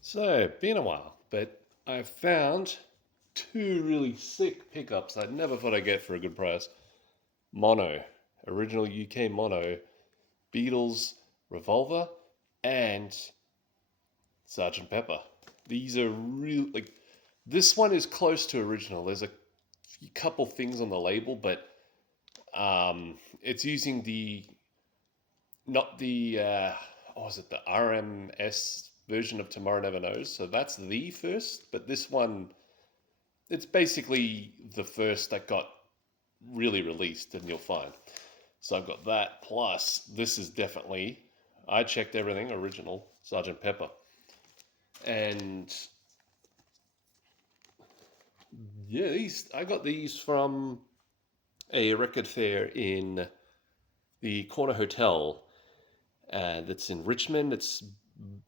So, been a while, but I found two really sick pickups I never thought I'd get for a good price. Mono, original UK mono, Beatles, Revolver, and Sergeant Pepper. These are real, like, this one is close to original. There's a couple things on the label, but it's using not the, what was it, the RMS version of Tomorrow Never Knows. So that's the first, but this one it's basically the first that got really released, and you'll find. So I've got that. Plus, this is definitely, I checked everything, original Sergeant Pepper. And yeah, I got these from a record fair in the Corner Hotel that's in Richmond. It's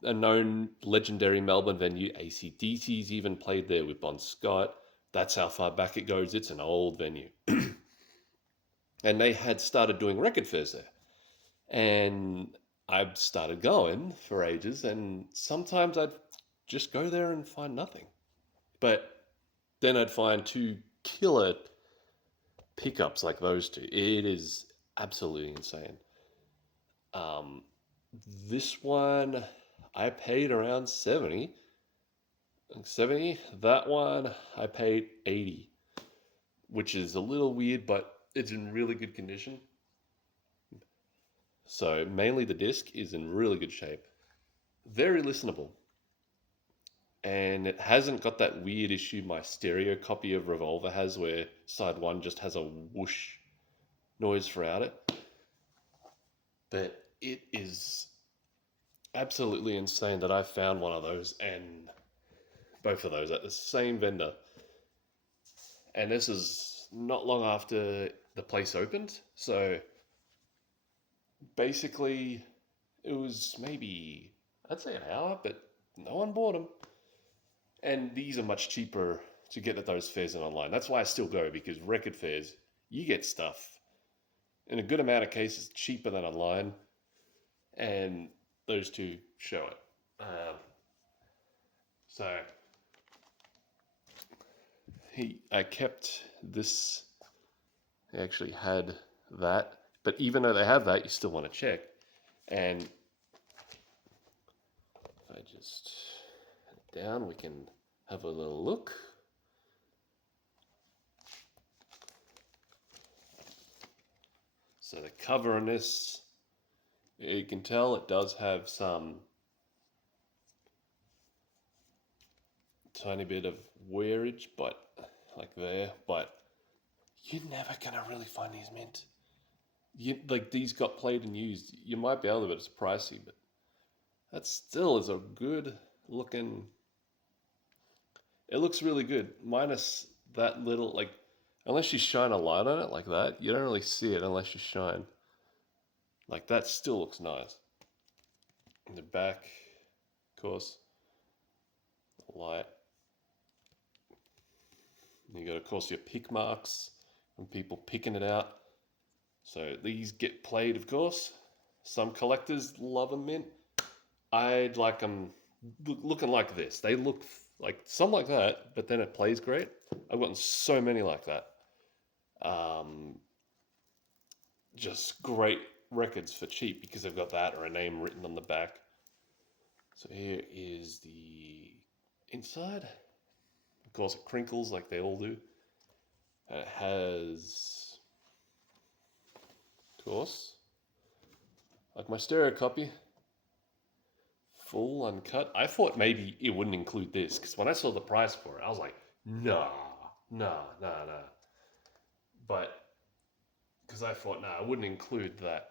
a known legendary Melbourne venue. AC/DC's even played there with Bon Scott. That's how far back it goes. It's an old venue. And they had started doing record fairs there. And I started going for ages, and sometimes I'd just go there and find nothing. But then I'd find two killer pickups like those two. It is absolutely insane. Um, this one I paid around 70. That one I paid 80, which is a little weird, but it's in really good condition. So mainly the disc is in really good shape. Very listenable. And it hasn't got that weird issue my stereo copy of Revolver has, where side one just has a whoosh noise throughout it. But it is absolutely insane that I found one of those and both of those at the same vendor. And this is not long after the place opened. So basically, it was maybe, I'd say an hour, but no one bought them. And these are much cheaper to get at those fairs than online. That's why I still go, because record fairs, you get stuff in a good amount of cases cheaper than online, and those two show it. So I kept this. They actually had that, but even though they have that, you still want to check. And if I just head down, we can have a little look. So the cover on this, you can tell it does have some tiny bit of wearage, but like there, but you're never gonna really find these mint. Like these got played and used. You might be able to, but it's pricey. But that still is a good looking. It looks really good, minus that little like. Unless you shine a light on it like that, you don't really see it unless you shine. Like that still looks nice. In the back, of course, light. You got, of course, your pick marks from people picking it out. So these get played, of course. Some collectors love them mint. I'd like them looking like this. They look like some like that, but then it plays great. I've gotten so many like that. Um, just great records for cheap because they've got that or a name written on the back. So here is the inside. Of course, it crinkles like they all do. And it has, of course, like my stereo copy, full uncut. I thought maybe it wouldn't include this because when I saw the price for it, I was like, nah, nah, nah, nah. But because I thought, nah, I wouldn't include that.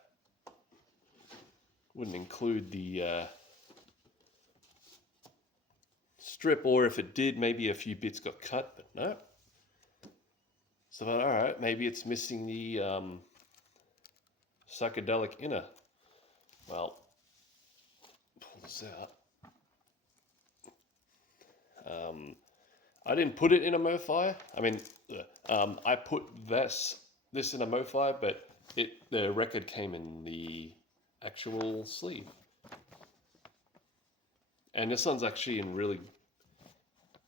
Wouldn't include the strip, or if it did, maybe a few bits got cut, but no. So I thought, all right, maybe it's missing the psychedelic inner. Well, pull this out. Um, I didn't put it in a MoFi. I mean, I put this in a MoFi, but the record came in the actual sleeve. And this one's actually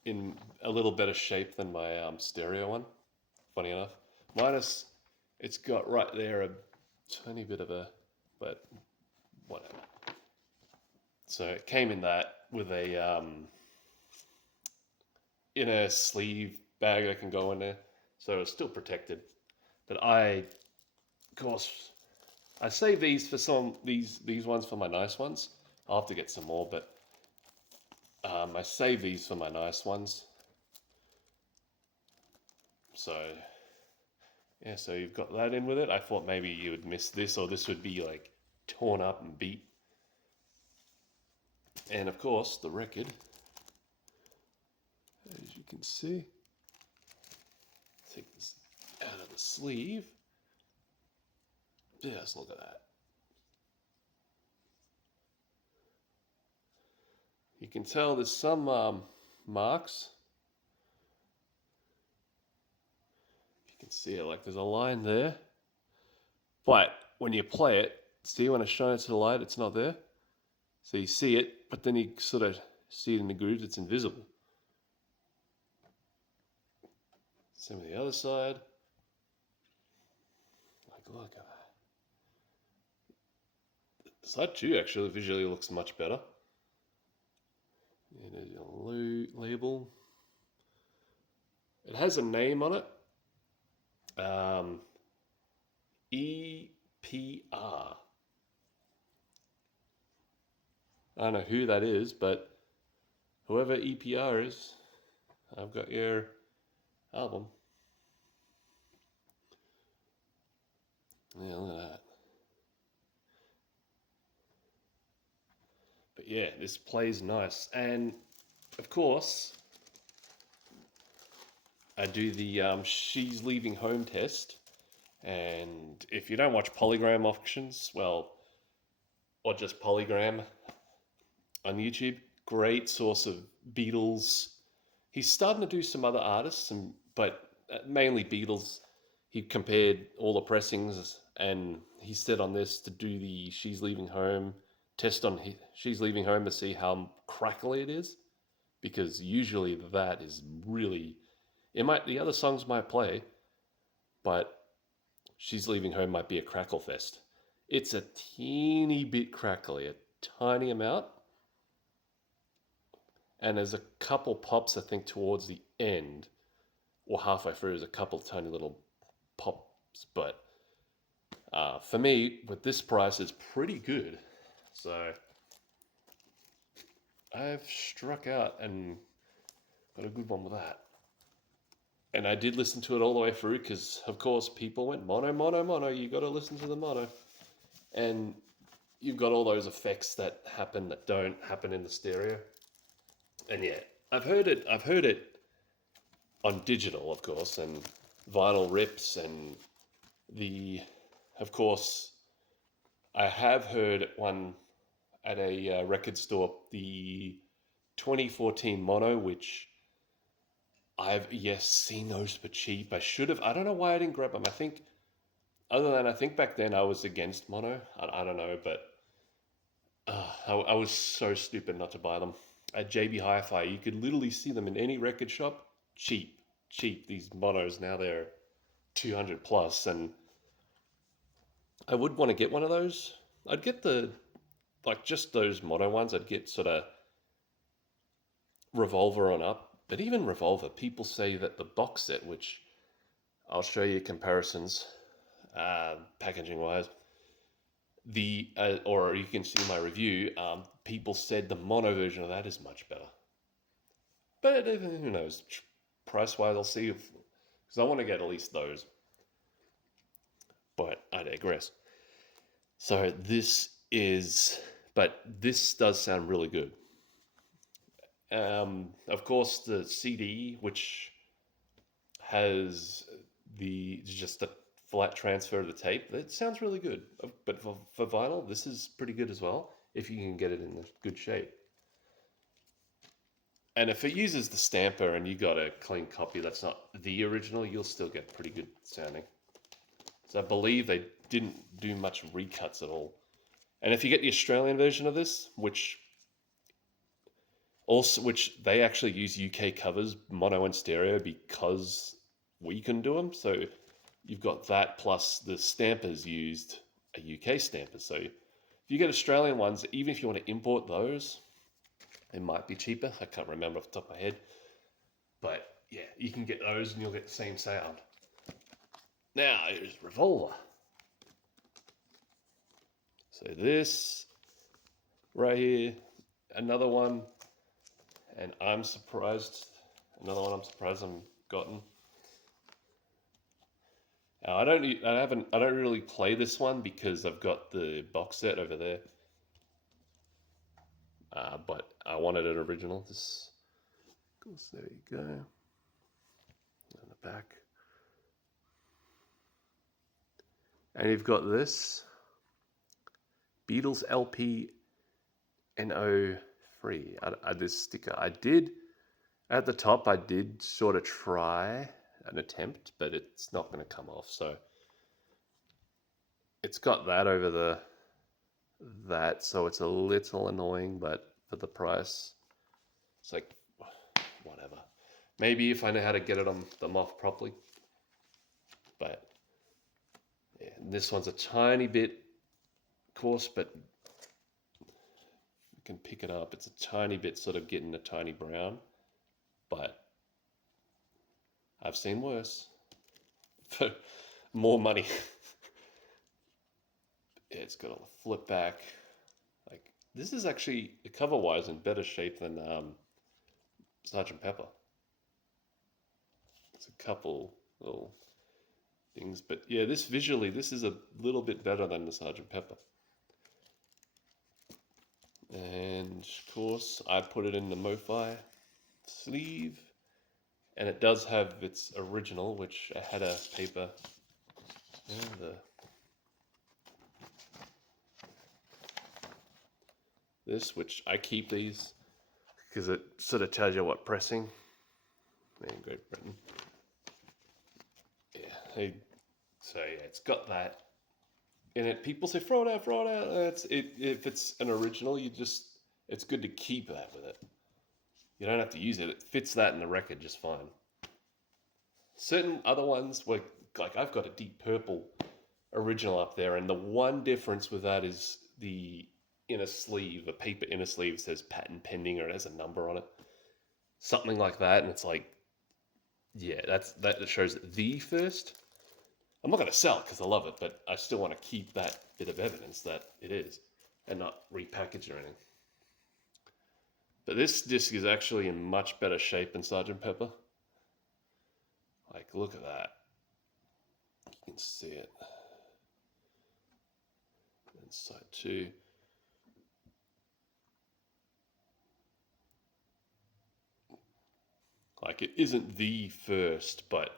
in a little better shape than my stereo one. Funny enough, minus it's got right there a tiny bit of a, but whatever. So it came in that with a in a sleeve bag that can go in there, so it's still protected. But of course, I save these for these ones for my nice ones. I'll have to get some more, but I save these for my nice ones. So yeah, so you've got that in with it. I thought maybe you would miss this, or this would be like torn up and beat. And of course, the record, as you can see, take this out of the sleeve. Just look at that. You can tell there's some marks. You can see it, like there's a line there. But when you play it, see when I shine it to the light, it's not there. So you see it, but then you sort of see it in the grooves, it's invisible. Same with the other side. Like, look at that. Side 2 actually visually looks much better. And there's your label. It has a name on it. EPR. I don't know who that is, but whoever EPR is, I've got your album. Yeah, look at that. But yeah, this plays nice. And of course, I do the She's Leaving Home test. And if you don't watch Polygram auctions, well, or just Polygram on YouTube, great source of Beatles. He's starting to do some other artists, but mainly Beatles. He compared all the pressings, and he said on this to do the She's Leaving Home test on She's Leaving Home to see how crackly it is, because usually that is really, the other songs might play, but She's Leaving Home might be a crackle fest. It's a teeny bit crackly, a tiny amount. And there's a couple pops, I think, towards the end, or halfway through, there's a couple tiny little pops. But for me, with this price, it's pretty good. So I've struck out and got a good one with that. And I did listen to it all the way through because, of course, people went mono, mono, mono. You got to listen to the mono. And you've got all those effects that happen that don't happen in the stereo. And yeah, I've heard it on digital, of course, and vinyl rips, and of course, I have heard one at a record store, the 2014 mono, which I've seen those for cheap. I don't know why I didn't grab them. I think back then I was against mono. I don't know, but I was so stupid not to buy them. At JB Hi-Fi, you could literally see them in any record shop, cheap. These monos now they're 200 plus, and I would want to get one of those. I'd get just those mono ones. I'd get sort of Revolver on up, but even Revolver, people say that the box set, which I'll show you comparisons, packaging wise, or you can see my review. People said the mono version of that is much better, but who knows? Price wise, I'll see because I want to get at least those. But I digress. So but this does sound really good. Of course, the CD, which has just a flat transfer of the tape, that sounds really good. But for vinyl, this is pretty good as well, if you can get it in good shape. And if it uses the stamper and you got a clean copy that's not the original, you'll still get pretty good sounding. So I believe they didn't do much recuts at all. And if you get the Australian version of this, which Also, which they actually use UK covers, mono and stereo, because we can do them. So you've got that plus the stampers used a UK stamper. So if you get Australian ones, even if you want to import those, it might be cheaper. I can't remember off the top of my head. But yeah, you can get those and you'll get the same sound. Now here's Revolver. So this right here, another one, and I'm surprised. Another one I'm surprised I've gotten. Now, I don't really play this one because I've got the box set over there. But I wanted an original. This, of course, there you go. On the back, and you've got this Beatles LP NO3. This sticker. I did at the top. I did sort of try an attempt, but it's not going to come off. So it's got that over that, so it's a little annoying, but for the price, it's like whatever. Maybe if I know how to get them off properly. But yeah, this one's a tiny bit coarse, but you can pick it up. It's a tiny bit sort of getting a tiny brown, but I've seen worse for more money. Yeah, it's got a flip back. Like this is actually cover wise in better shape than Sergeant Pepper. It's a couple little things, but yeah, this visually, this is a little bit better than the Sergeant Pepper. And of course, I put it in the MoFi sleeve, and it does have its original, which I had a paper. This, which I keep these because it sort of tells you what pressing. In Great Britain. Yeah, so yeah, it's got that in it. People say throw it out, throw it out. If it's an original, it's good to keep that with it. You don't have to use it. It fits that in the record just fine. Certain other ones, like I've got a deep purple original up there, and the one difference with that is the inner sleeve, the paper inner sleeve says patent pending or it has a number on it. Something like that, and it's like, yeah, that shows the first. I'm not going to sell it because I love it, but I still want to keep that bit of evidence that it is and not repackage or anything. But this disc is actually in much better shape than Sergeant Pepper. Like, look at that. You can see it. And side two. Like, it isn't the first, but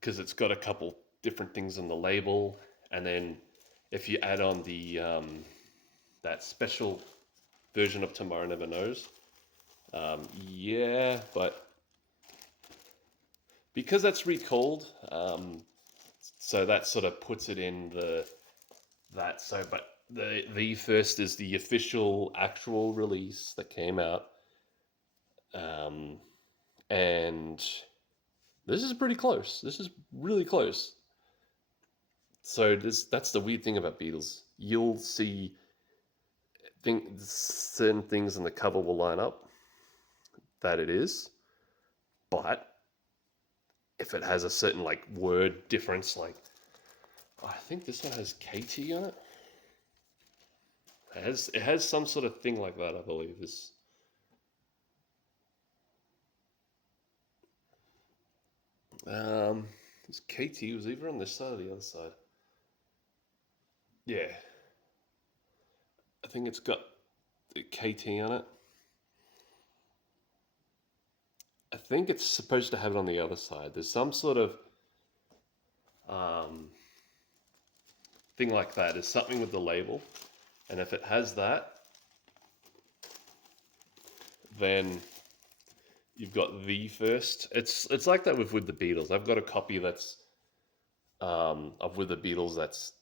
because it's got a couple different things on the label, and then if you add on the that special version of Tomorrow Never Knows, yeah, but because that's recalled, so that sort of puts it in that. So, but the first is the official actual release that came out, and this is pretty close. This is really close. So that's the weird thing about Beatles. You'll see certain things in the cover will line up that it is, but if it has a certain like word difference, like I think this one has KT on it. It has some sort of thing like that, I believe. This this KT was either on this side or the other side. Yeah, I think it's got the KT on it. I think it's supposed to have it on the other side. There's some sort of um, thing like that. There's something with the label, and if it has that, then you've got the first. It's like that with the Beatles. I've got a copy that's of With the Beatles. That's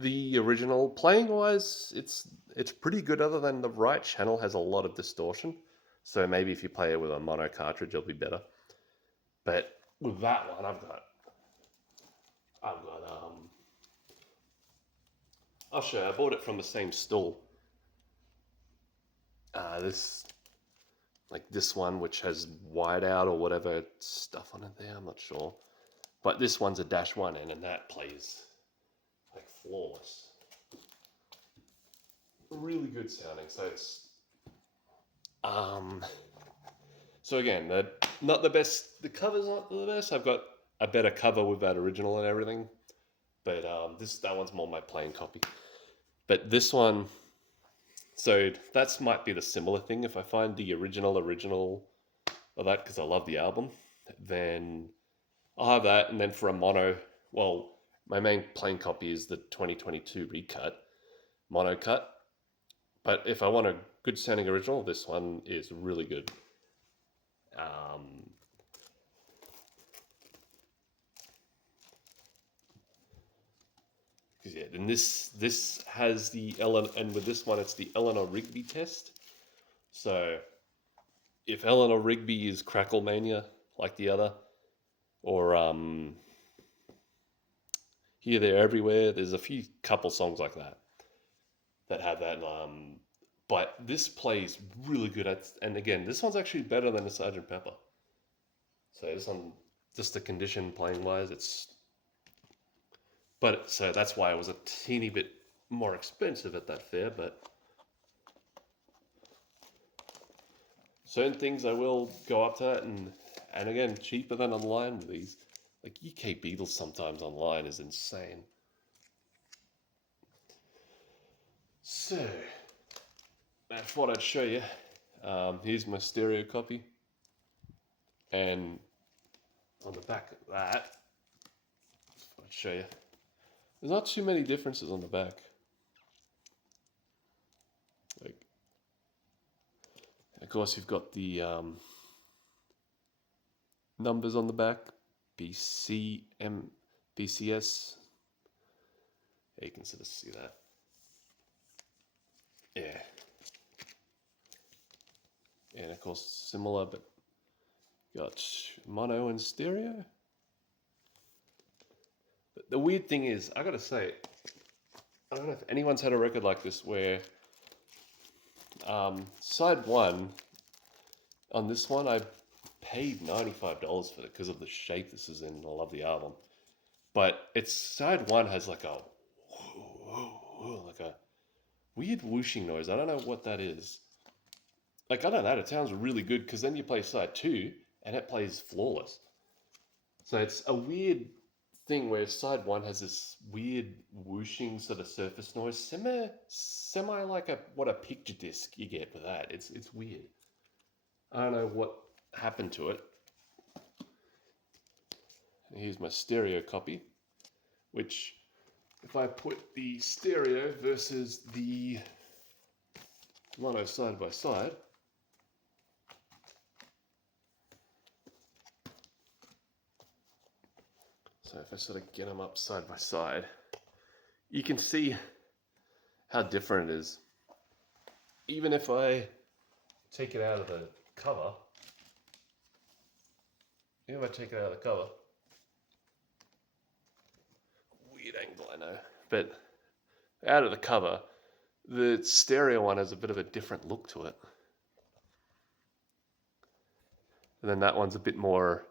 the original. Playing wise, it's pretty good. Other than the right channel has a lot of distortion. So maybe if you play it with a mono cartridge, it'll be better. But with that one, I've got I'll show you. I bought it from the same stall. This like this one, which has wide out or whatever stuff on it there. I'm not sure, but this one's a -1, and that plays like flawless. Really good sounding. So it's um. So again, not the best. The cover's not the best. I've got a better cover with that original and everything, but that one's more my plain copy. But this one, so that's might be the similar thing. If I find the original of that because I love the album, then I'll have that. And then for a mono, well, my main plain copy is the 2022 recut, mono cut. But if I want a good sounding original, this one is really good. Um, yeah, and this has the Eleanor, and with this one it's the Eleanor Rigby test. So if Eleanor Rigby is Crackle Mania like the other, or Here, There, Everywhere, there's a few couple songs like that have that. But this plays really good at, and again, this one's actually better than the Sgt. Pepper. So this one, just the condition playing wise, so that's why it was a teeny bit more expensive at that fair. But certain things I will go up to that, and again, cheaper than online with these. Like UK Beatles sometimes online is insane. So I thought I'd show you. Here's my stereo copy, and on the back of that, I'll show you. There's not too many differences on the back. Like, of course, you've got the numbers on the back, BCM, BCS. Yeah, you can sort of see that. Yeah. And of course, similar, but got mono and stereo. But the weird thing is, I gotta say, I don't know if anyone's had a record like this where side one on this one, I paid $95 for it because of the shape this is in. I love the album, but it's side one has like a like a weird whooshing noise. I don't know what that is. Like, other than that, it sounds really good because then you play side two and it plays flawless. So it's a weird thing where side one has this weird whooshing sort of surface noise, semi like what a picture disc you get with that. It's weird. I don't know what happened to it. Here's my stereo copy, which if I put the stereo versus the mono side by side, so if I sort of get them up side by side, you can see how different it is. Even if I take it out of the cover, weird angle, I know, but out of the cover, the stereo one has a bit of a different look to it. And then that one's a bit more,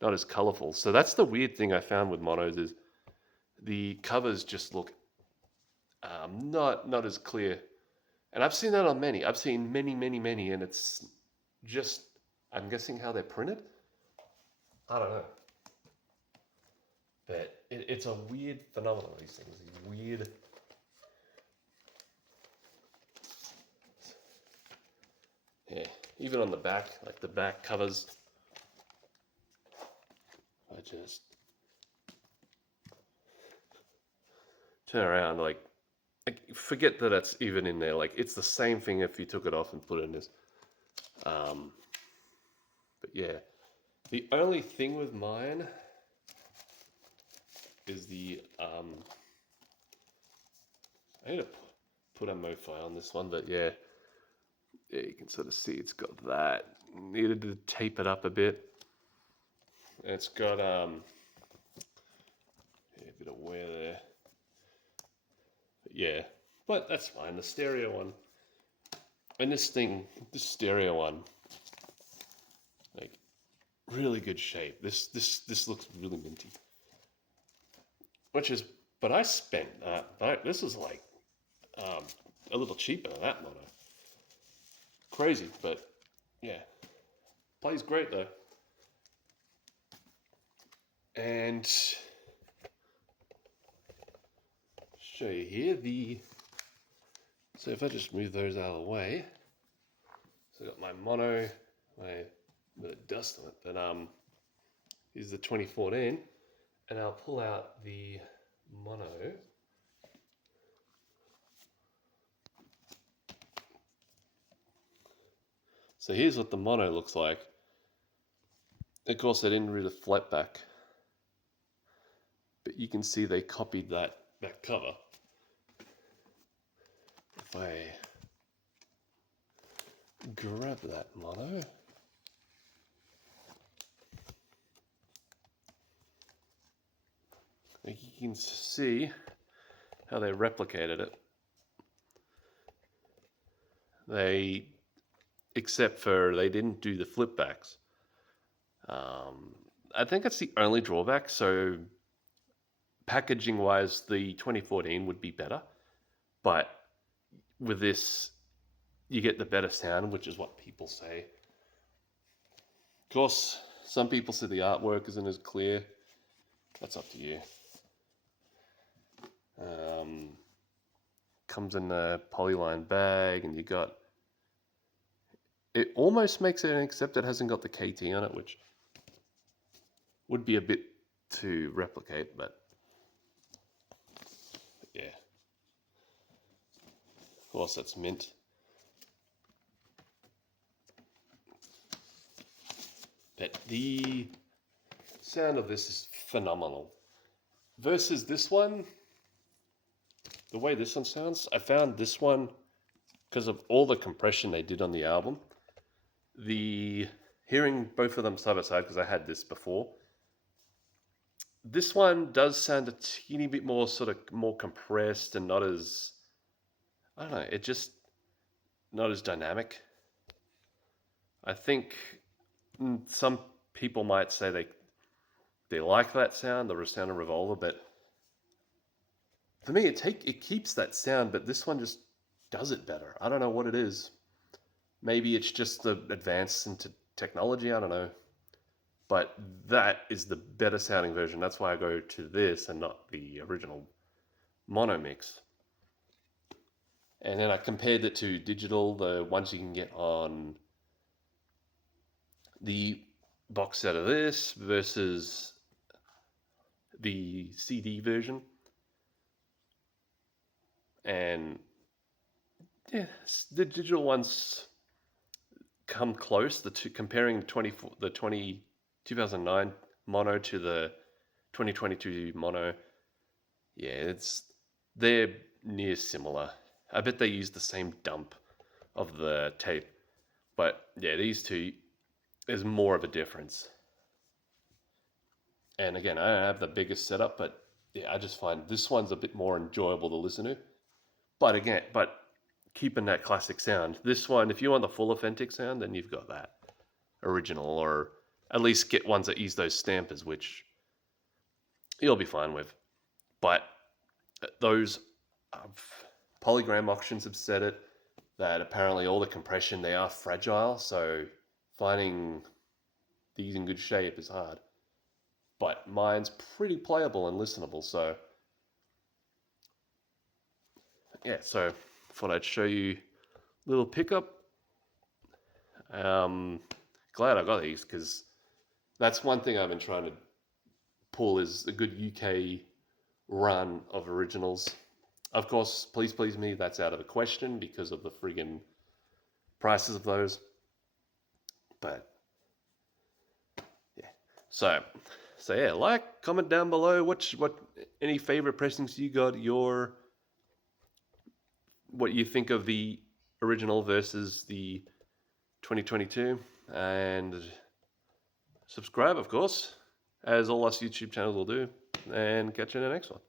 not as colorful. So that's the weird thing I found with monos is the covers just look not as clear. And I've seen that on many. I've seen many, and it's just, I'm guessing how they're printed. I don't know. But it's a weird phenomenon, these things. These weird. Yeah, even on the back, like the back covers. I just turn around, like forget that it's even in there. Like, it's the same thing if you took it off and put it in this. But yeah, the only thing with mine is the I need to put a MoFi on this one, but yeah, Yeah, you can sort of see it's got that. Needed to tape it up a bit. It's got yeah, a bit of wear there. But yeah, but that's fine. The stereo one, and this stereo one, like really good shape. This looks really minty. Which is, but I spent this is like um, a little cheaper than that mono. Crazy, but yeah, plays great though. And show you here so if I just move those out of the way, so I got my mono, my bit of dust on it, but here's the 2014, and I'll pull out the mono. So here's what the mono looks like. Of course, they didn't really flat back, but you can see they copied that cover. If I grab that mono, you can see how they replicated it. Except for they didn't do the flip backs. I think that's the only drawback. So packaging wise, the 2014 would be better, but with this, you get the better sound, which is what people say. Of course, some people say the artwork isn't as clear. That's up to you. Comes in a polyline bag, and you got. It almost makes it, except it hasn't got the KT on it, which would be a bit to replicate, but yeah. Of course, that's mint. But the sound of this is phenomenal. Versus this one, the way this one sounds, I found this one, because of all the compression they did on the album, hearing both of them side by side, because I had this before, this one does sound a teeny bit more sort of more compressed and not as, I don't know, it just not as dynamic. I think some people might say they like that sound, the sound of Revolver, but for me, it keeps that sound, but this one just does it better. I don't know what it is. Maybe it's just the advance into technology. I don't know. But that is the better sounding version. That's why I go to this and not the original mono mix. And then I compared it to digital, the ones you can get on the box set of this versus the CD version. And yeah, the digital ones come close. Comparing 2009 mono to the 2022 mono, yeah, they're near similar. I bet they use the same dump of the tape, but yeah, these two, there's more of a difference. And again, I don't have the biggest setup, but yeah, I just find this one's a bit more enjoyable to listen to. But keeping that classic sound. This one, if you want the full authentic sound, then you've got that original, or at least get ones that use those stampers, which you'll be fine with. But those polygram auctions have said it, that apparently all the compression, they are fragile, so finding these in good shape is hard. But mine's pretty playable and listenable, so yeah, so thought I'd show you a little pickup. Glad I got these, because that's one thing I've been trying to pull, is a good UK run of originals. Of course, Please Please Me, that's out of the question because of the friggin' prices of those. But yeah, so yeah, like, comment down below what any favorite pressings you got, what you think of the original versus the 2022, and subscribe, of course, as all us YouTube channels will do, and catch you in the next one.